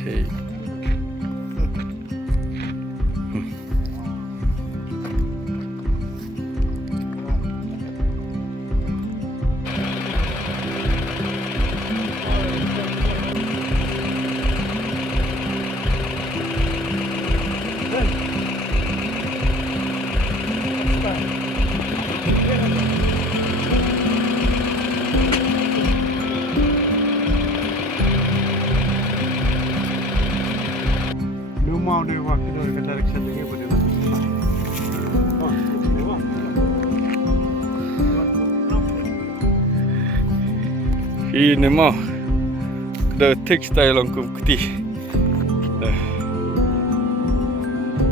Cek. Mau dari waktu dari katarik saja ni boleh lah. Ini mah the textile lengkap kuti.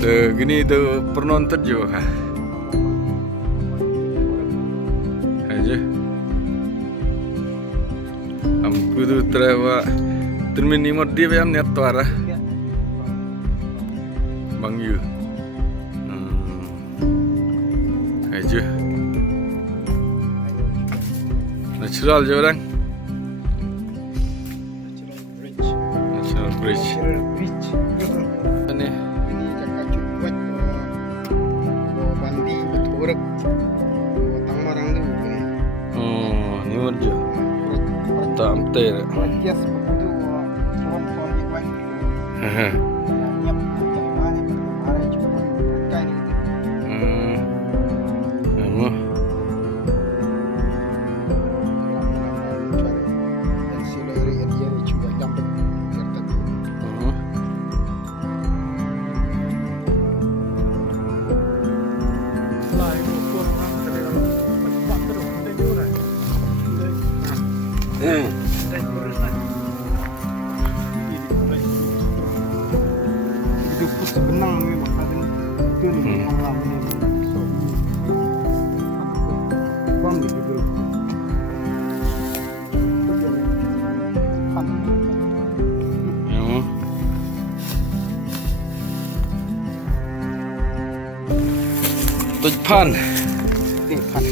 The gini the penonton juga. Aja. Amku tu terlalu terminimum dia yang niat tuara. Bang Yu. Aja. Natural je orang. Natural bridge. Ini. Ini jaga cukup bandi betul. Tang marang tu. Oh, ni aja. Tak amter. Kias betul. Orang bandi baik. Benang ni maknanya itu ni orang ni so bam di situ Tuj pan. ni pan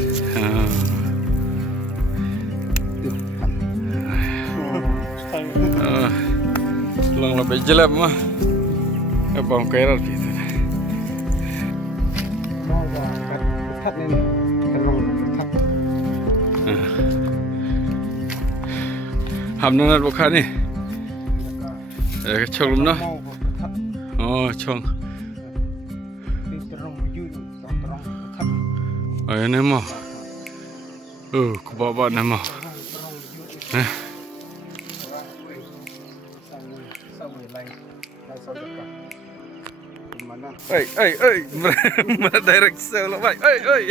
Lang lebih jelek mah. Abang kairat gitu. mau kat ni kalau kat Hamnan bukan ni. Chong no. mau kat Oh, chong. ni terang maju terang kat Oh, ini mah. Kebawa nama. Oi, mana direct sell lo, baik. Oi.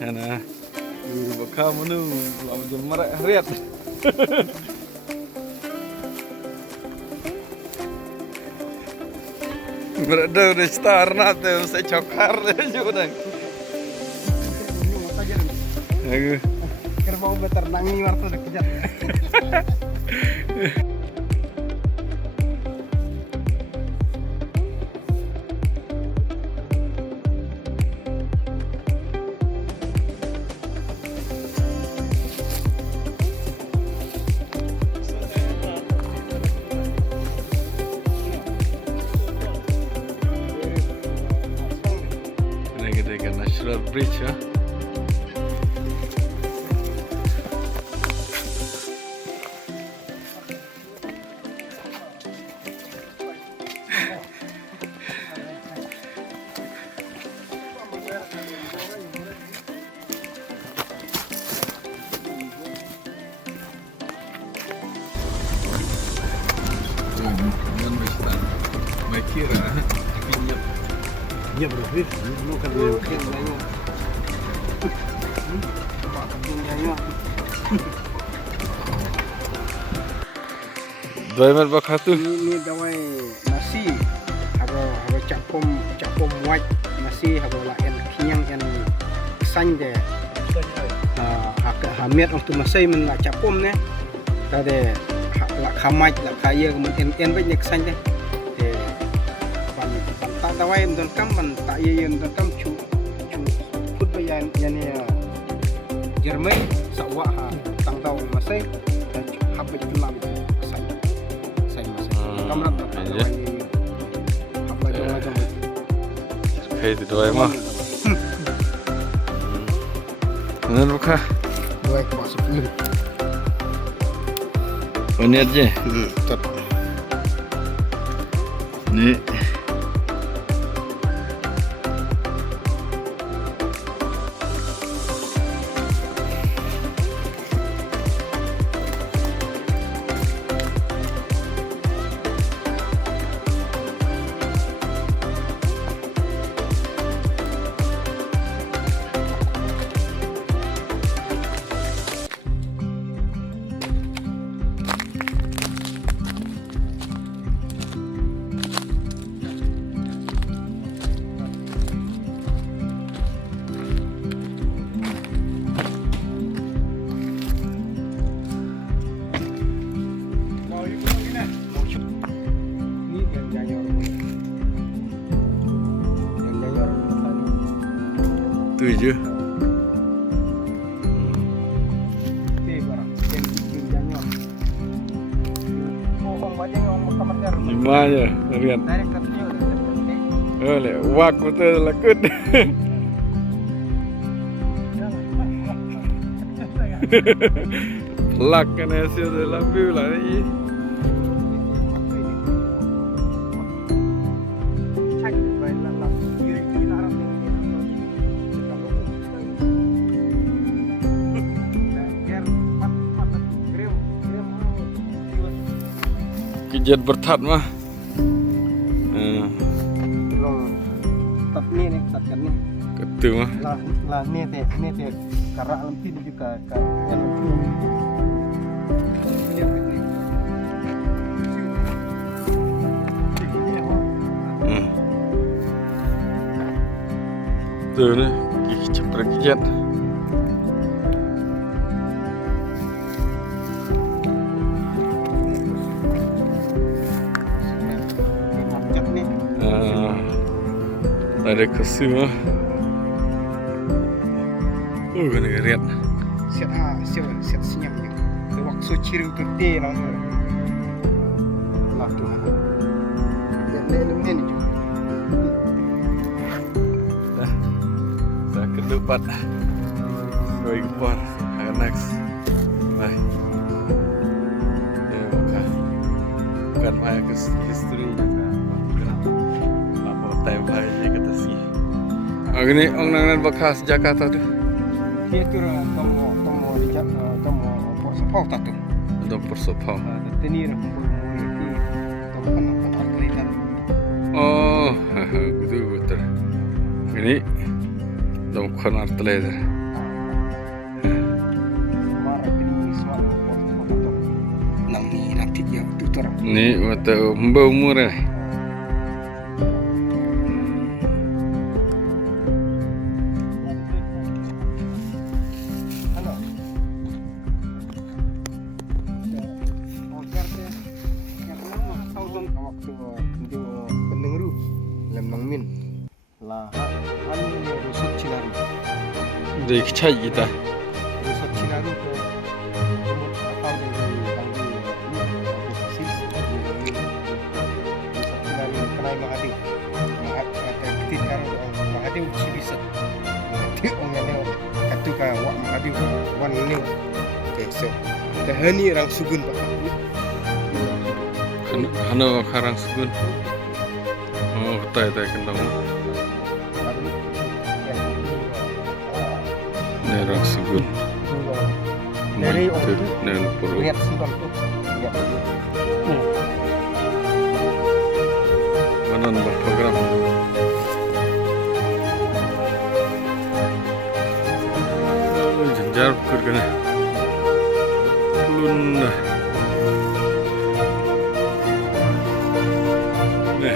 Ana, buka menu, am jemar hariat. Berada di star nate, saya cokar juga. Aku. Kerbau berenang ni waktu dah kejap. Kita National Bridge ya. Kira pinjam. Ya berfir, lu kan dia kan lainnya. Driver bakatu. Ini dawai nasi, hago capom white nasi hago la en kinyang en sang de. Hamiat untuk masai men la capom ne. Tade la khamaj la kaya men en baik ne sang de. Tak dawai men kam men tak ye men kam chu put bayan yani Jerman Sawa ha tang tau masai habis kelam sai masai. Kamera tak iya. apa itu macam Kayak itu doang mah. Bener bukan? dua ekor masuk film. Ini aja. Tet. Nih. Ni yang jaya orang. Tujuh. Okey barang. Yang jaya. Oh, orang banyak orang kamar jar. Lima aja, lihat. Direct katnya. Oh, lihat. Wak betul lakut. Pelak kan hasil dalam view lah ni. Kejet bertat mah. Tat ni tatkan ni. Ketu mah. Lah ni teh karak lempin juga ka yang lempin. Tu ni, cepat kejet. Ada kesu mah. Kena lihat. Siap senyap ni. Waktu ciru tu teh lah. Lah tu. Dan ni juga. Dah kedepan. Dua ekor. Next. Bye. Bukan maya ke history juga. Apa time aja kata sih. Agni orang nak bekas Jakarta tu. Dia tu tomo persepau tak tu. Untuk persopau. Tenir di tomo atletan. Oh, betul. Ini dong kon atlet. Marah di suara foto. Nang ni nanti dia tutor. Ni waktu mbak umur eh. Dari kecil kita. Rusuk Cinaru ke atau dari Rusuk Cinaru kenai Mahathir. Mahathir kan Mahathir uci bisa. Mahathir orang ni katu ka wak Mahathir wan ni. Okay, so dahani orang sugun pak. Hano karang sugun. Oh, tai kendang. Nerang sugun. Dari itu nen puru. lihat sugun tu. Lihat. Manon berprogram. Jenjar kerana lun. Nih.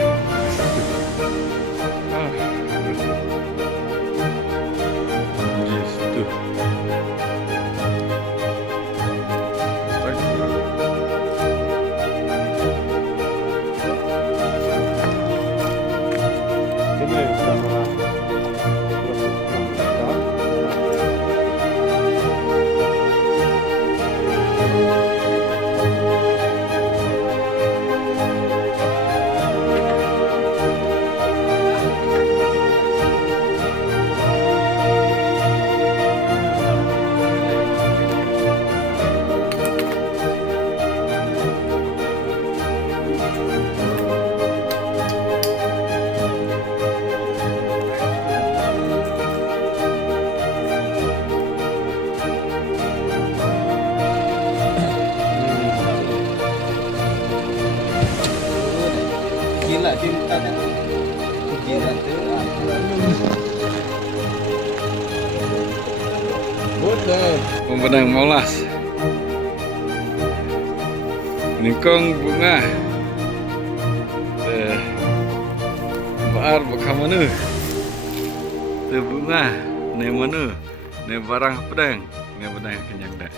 cinta dan pikiran tuh. Betul. Pemenang Molas. Ningkong bunga. Baar bakamana. Teu bunga, ne mana? Ne barang pedang, ne pedang kenyang dah.